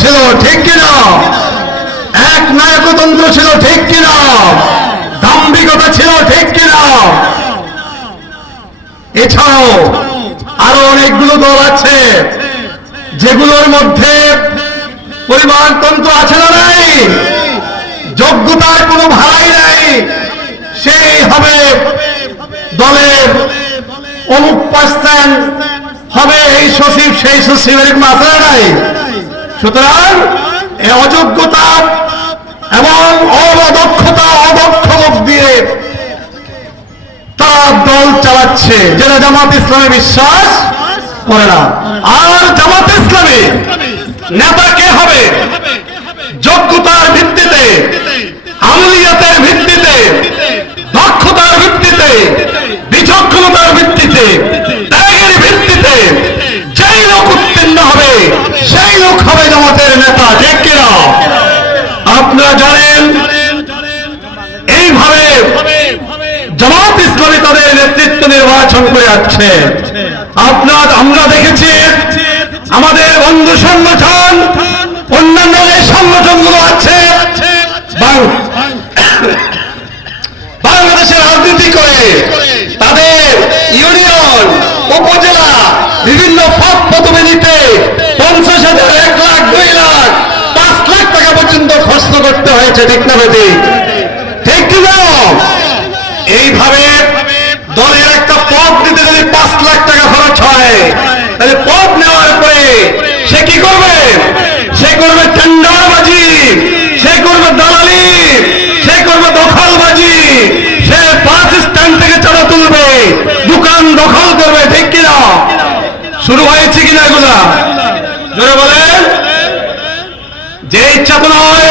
ছিল, ঠিক কিনা? এক নায়কতন্ত্র ছিল, ঠিক কিনা? দাম্ভিকতা ছিল, ঠিক কিনা? এছাড়াও আরো অনেকগুলো দল আছে যেগুলোর মধ্যে পরিবারতন্ত্র আছে না নাই? যোগ্যতার কোনো ভাড়াই নাই, সেই হবে দলের অমুক পার্সেন্ট হবে, এই সচিব সেই সচিব, এরকম আছে না নাই? সুতরাং এই অযোগ্যতা এবং অদক্ষতা, অদক্ষ লোক দিয়ে তারা দল চালাচ্ছে, যেটা জামাত ইসলামে বিশ্বাস করে না। আর জামাত ইসলামী নেতা কে হবে? যোগ্যতার ভিত্তিতে, আমলিয়াতের ভিত্তিতে, দক্ষতার ভিত্তিতে, বিচক্ষণতার ভিত্তিতে, ত্যাগের ভিত্তিতে যেই লোক উত্তীর্ণ হবে সেই লোক হবে জামাতের নেতা, ঠিক কিনা? আপনারা জানেন এইভাবে জামাত ইসলামী তাদের নেতৃত্ব নির্বাচন করে আসছে। আমরা দেখেছি আমাদের বন্ধু সংগঠন, অন্যান্য যে সংগঠনগুলো আছে বাংলাদেশের রাজনীতি করে তাদের ইউনিয়ন, উপজেলা, বিভিন্ন পদ পদবিতে 50,000, 1 লাখ, 2 লাখ, 5 লাখ টাকা পর্যন্ত খরচ করতে হয়েছে, ঠিক না বেদি? ঠিক কিনা? এইভাবে দলের একটা পদ নিতে যদি 5 লাখ টাকা খরচ হয়, তাহলে পদ নেওয়ার পরে সে কি করবে? সে করবে টেন্ডারবাজি, সে করবে দালালি, সে করবে দখলবাজি, সে বাস স্ট্যান্ড থেকে চাঁদা তুলবে, দোকান দখল করবে, ঠিক কিনা? শুরু হয়েছে কিনা এগুলা? জোরে বলেন। যে চেতনায়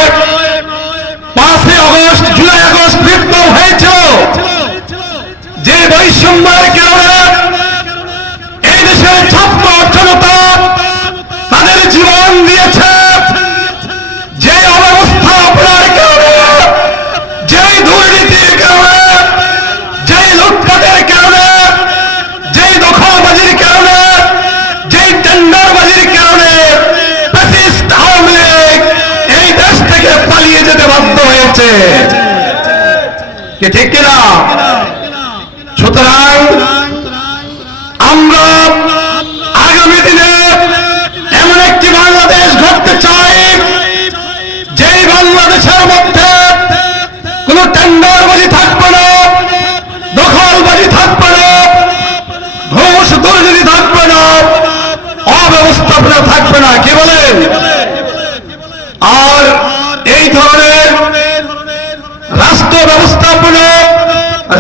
5 আগস্ট, জুলাই আগস্ট বিপ্লব হয়েছিল, যে বৈষম্যের কারণে এই দেশের ছাত্র জনতা তাদের জীবন দিয়েছে, যে অব্যবস্থাপনার কারণে, যেই দুর্নীতির কারণে, যেই লুটপাটের কারণে, যেই দখলবাজির কারণে, যেই টেন্ডারবাজির কারণে ফ্যাসিস্ট আওয়ামী লীগ এই দেশ থেকে পালিয়ে যেতে বাধ্য হয়েছে, ঠিক কিনা? সুতরাং আমরা আগামী দিনে এমন একটি বাংলাদেশ গড়তে চাই, যেই বাংলাদেশের মধ্যে কোন টেন্ডারবাজি থাকবে না, দখলবাজি থাকবে না, ঘুষ দুর্নীতি থাকবে না, অব্যবস্থাপনা থাকবে না, কি বলেন? আর এই ধরনের রাষ্ট্র ব্যবস্থাপনা,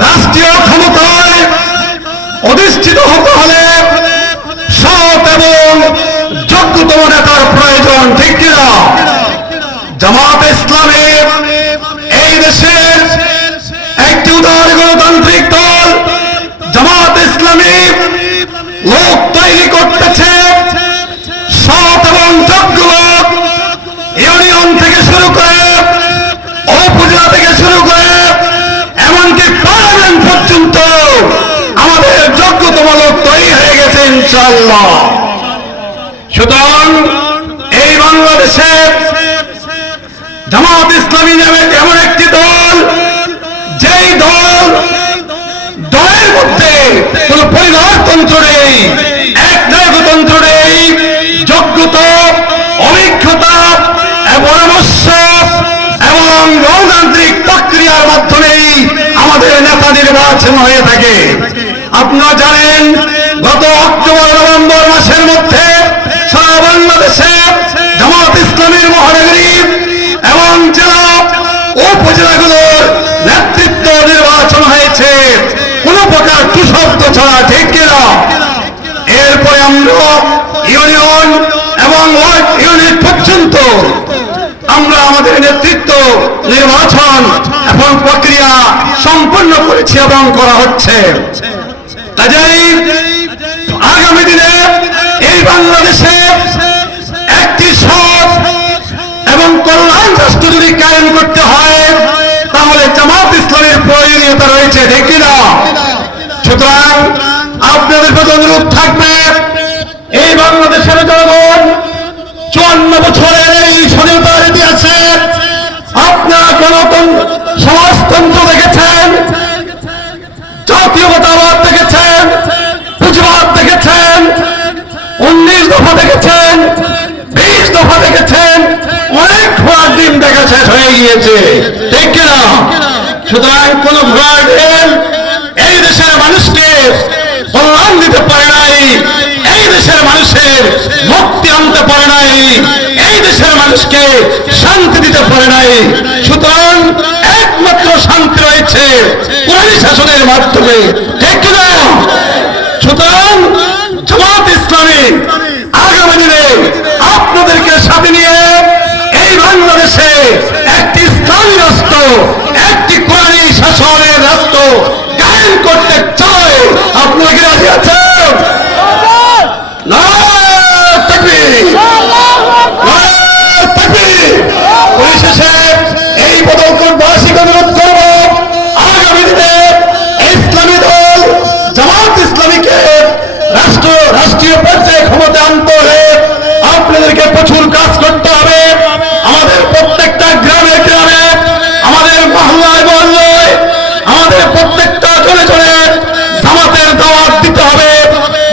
রাষ্ট্রীয় ক্ষমতায় অধিষ্ঠিত হতে হলে সৎ এবং যোগ্যতম নেতার প্রয়োজন, ঠিক কিনা? জামাত ইসলামী এই দেশের একটি উদার গণতান্ত্রিক দল। জামাত ইসলামী লোক তৈরি করতেছে, সৎ এবং যোগ্য লোক, ইউনিয়ন থেকে শুরু করে, উপজেলা থেকে শুরু করে, এমনকি পার্লামেন্ট পর্যন্ত আমাদের যোগ্যতম লোক তৈরি হয়ে গেছে ইনশাআল্লাহ। সুতরাং এই বাংলাদেশে জামাত ইসলামী নামে এমন একটি দল, যেই দলের মধ্যে কোন পরিবারতন্ত্র নেই, এক নায়কতন্ত্র নেই, যোগ্যতা, অভিজ্ঞতা, পরামর্শ এবং গণতান্ত্রিক প্রক্রিয়ার মাধ্যমেই আমাদের নেতা নির্বাচন হয়ে থাকে। আপনারা জানেন গত অক্টোবর নভেম্বর মাসের মধ্যে সারা বাংলাদেশে জামাত ইসলামীর মহানগরী এবং জেলা উপজেলাগুলোর নেতৃত্ব নির্বাচন হয়েছে কোন প্রকার কুশব্দ ছাড়া, ঠিক কিনা? এরপরে আমরা ইউনিয়ন এবং ওয়ার্ড ইউনিট পর্যন্ত আমরা আমাদের নেতৃত্ব নির্বাচন এবং প্রক্রিয়া সম্পন্ন করেছি এবং করা হচ্ছে। কাজেই আগামী দিনে এই বাংলাদেশে একটি সৎ এবং কল্যাণ রাষ্ট্র যদি কায়েম করতে হয়, তাহলে জামাত ইসলামের প্রয়োজনীয়তা রয়েছে, ঠিক কিনা? সুতরাং আপনাদের প্রতি অনুরোধ থাকবে, এই বাংলাদেশের জনগণ 54 বছরের এই স্বাধীনতার ইতিহাসে আপনারা গণতন্ত্র সমাজতন্ত্র দেখেছেন, জাতীয়তাবাদ দেখেছেন, পুঁজিবাদ দেখেছেন, 19 দফা দেখেছেন, 20 দফা দেখেছেন, অনেক ঘোড়ার ডিম দেখা শেষ হয়ে গিয়েছে, ঠিক কিনা? সুতরাং কোন ঘোড়ার ডিম এই দেশের মানুষকে কল্যাণ দিতে পারে নাই, এই দেশের মানুষের মুক্তি আনতে পারে নাই, এই দেশের মানুষকে শান্তি দিতে পারে নাই। সুতরাং একমাত্র শান্তি রয়েছে কোরআনী শাসনের মাধ্যমে, ঠিক কিনা? সুতরাং জামাত ইসলামী আগামী দিনে আপনাদেরকে সাথে নিয়ে এই বাংলাদেশে একটি ইসলামী রাষ্ট্র, একটি কোরআনী শাসনের রাষ্ট্র কায়েম করতে চায়। আপনারা কি রাজি আছেন? নারায়ে তাকবীর, নারায়ে তাকবীর। পরিশেষে এই বদলপুরবাসীকে অনুরোধ করব, আগামী দিনে ইসলামী দল জামাত ইসলামীকে রাষ্ট্রীয় পর্যায়ে ক্ষমতা আনতে হলে আপনাদেরকে প্রচুর কাজ করতে হবে। আমাদের প্রত্যেকটা গ্রামে গ্রামে, আমাদের মহল্লায় মহল্লায়, আমাদের প্রত্যেকটা জনে জনে জামাতের দাওয়াত দিতে হবে,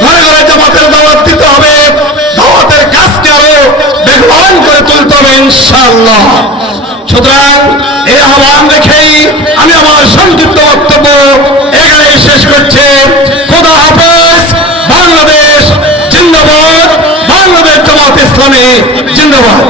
ঘরে ঘরে জামাতের দাওয়াত দিতে হবে, দাওয়াতের কাজকে আরো বেগবান করে তুলতে হবে ইনশাআল্লাহ। সুতরাং এই আহ্বান রেখেই আমি আমার সংক্ষিপ্ত বক্তব্য এখানেই শেষ করছি। খোদা হাফেজ। বাংলাদেশ জিন্দাবাদ, বাংলাদেশ জামাত ইসলামী জিন্দাবাদ।